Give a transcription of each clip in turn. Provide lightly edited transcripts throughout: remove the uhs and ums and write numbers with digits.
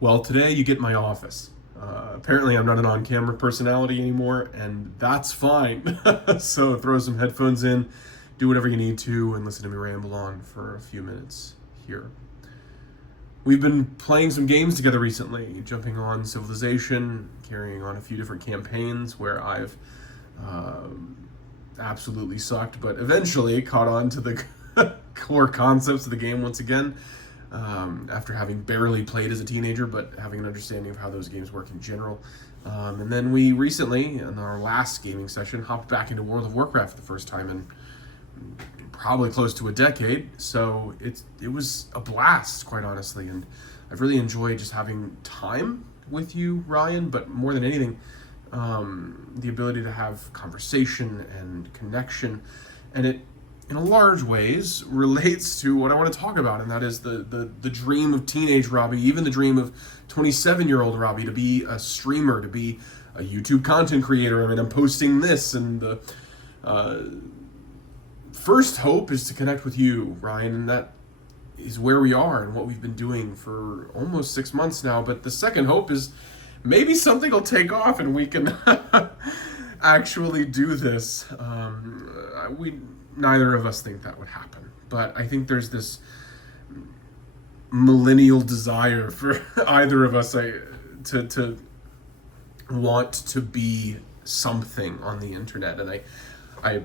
Well, today you get my office. Apparently, I'm not an on camera personality anymore, and that's fine. So, throw some headphones in, do whatever you need to, and listen to me ramble on for a few minutes here. We've been playing some games together recently, jumping on Civilization, carrying on a few different campaigns where I've absolutely sucked, but eventually caught on to the core concepts of the game once again. After having barely played as a teenager, but having an understanding of how those games work in general. And then we recently, in our last gaming session, hopped back into World of Warcraft for the first time in probably close to a decade. So it was a blast, quite honestly, and I've really enjoyed just having time with you, Ryan. But more than anything, the ability to have conversation and connection, and it in a large ways relates to what I want to talk about, and that is the dream of teenage Robbie, even the dream of 27-year-old Robbie, to be a streamer, to be a YouTube content creator. I mean, I'm posting this, and the first hope is to connect with you, Ryan, and that is where we are and what we've been doing for almost 6 months now. But the second hope is maybe something will take off and we can actually do this. We neither of us think that would happen, but I think there's this millennial desire for either of us to want to be something on the internet, and I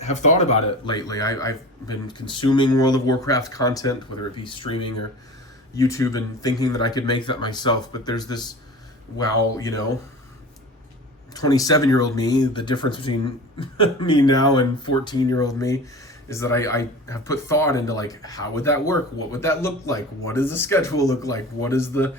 have thought about it lately. I've been consuming World of Warcraft content, whether it be streaming or YouTube, and thinking that I could make that myself, but there's this, 27-year-old me, the difference between me now and 14-year-old me is that I have put thought into, like, how would that work? What would that look like? What does the schedule look like? What is the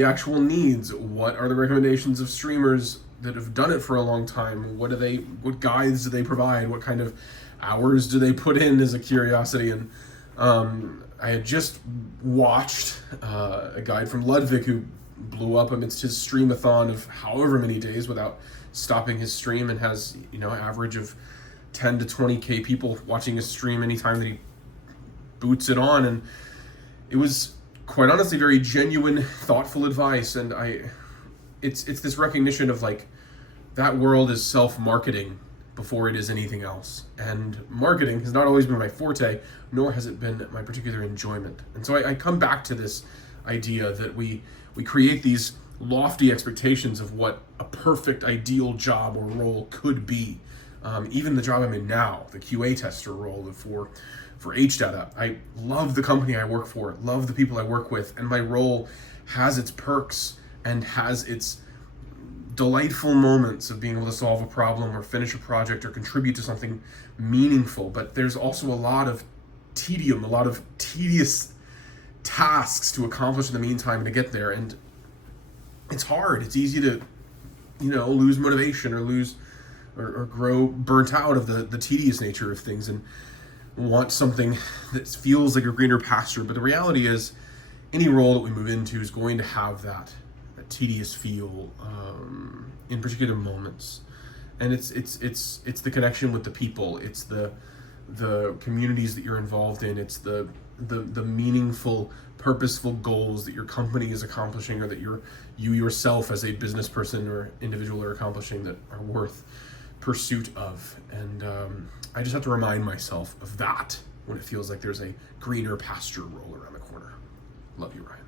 actual needs? What are the recommendations of streamers that have done it for a long time? What guides do they provide? What kind of hours do they put in as a curiosity? And I had just watched a guide from Ludwig, who blew up amidst his streamathon of however many days without stopping his stream, and has average of 10 to 20k people watching his stream anytime that he boots it on. And it was quite honestly very genuine, thoughtful advice. And it's this recognition of, like, that world is self-marketing before it is anything else, and marketing has not always been my forte, nor has it been my particular enjoyment. And so I come back to this idea that we create these lofty expectations of what a perfect ideal job or role could be. Even the job I'm in now, the QA tester role for HData, I love the company I work for, love the people I work with, and my role has its perks and has its delightful moments of being able to solve a problem or finish a project or contribute to something meaningful. But there's also a lot of tedium, a lot of tedious tasks to accomplish in the meantime to get there, and it's hard. It's easy to lose motivation or grow burnt out of the tedious nature of things and want something that feels like a greener pasture. But the reality is, any role that we move into is going to have that tedious feel in particular moments, and it's the connection with the people, it's the communities that you're involved in, it's the meaningful, purposeful goals that your company is accomplishing, or that you yourself as a business person or individual are accomplishing, that are worth pursuit of. And I just have to remind myself of that when it feels like there's a greener pasture roll around the corner. Love you, Ryan.